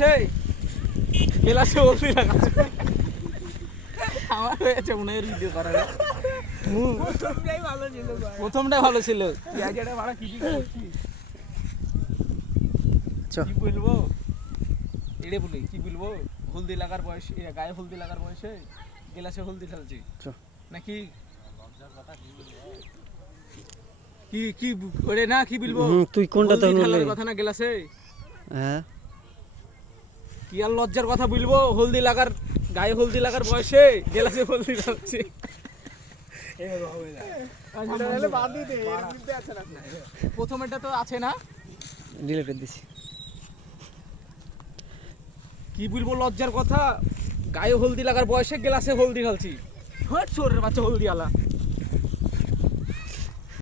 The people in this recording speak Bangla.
বয়সে গেলাসে হলদি লাগাচ্ছে। আমার হয়েছে মনে হয় ভিডিও করার। প্রথমটাই ভালো ছিল। কি বলবো এড়ে বলি কি বলবো, হলদি লাগার বয়সে, গায়ে হলদি লাগার বয়সে গেলাসে হলদি ঢালছি নাকি? কি কি ওরে না কি বলবো, তুই কোনটা তো ঢালার কথা না গেলাসে? হ্যাঁ, কি আর লজ্জার কথা বলবো, হলদি লাগার, গায়ে হলদি লাগার বয়সে গেলাসে হলদি ঢালছি। প্রথমেরটা তো আছে না, ডিলিট করে দিছি। কি বলবো লজ্জার কথা, গায়ে হলদি লাগার বয়সে গেলাসে হলদি ঢালছি। হট চোরের বাচ্চা হলদি আলা।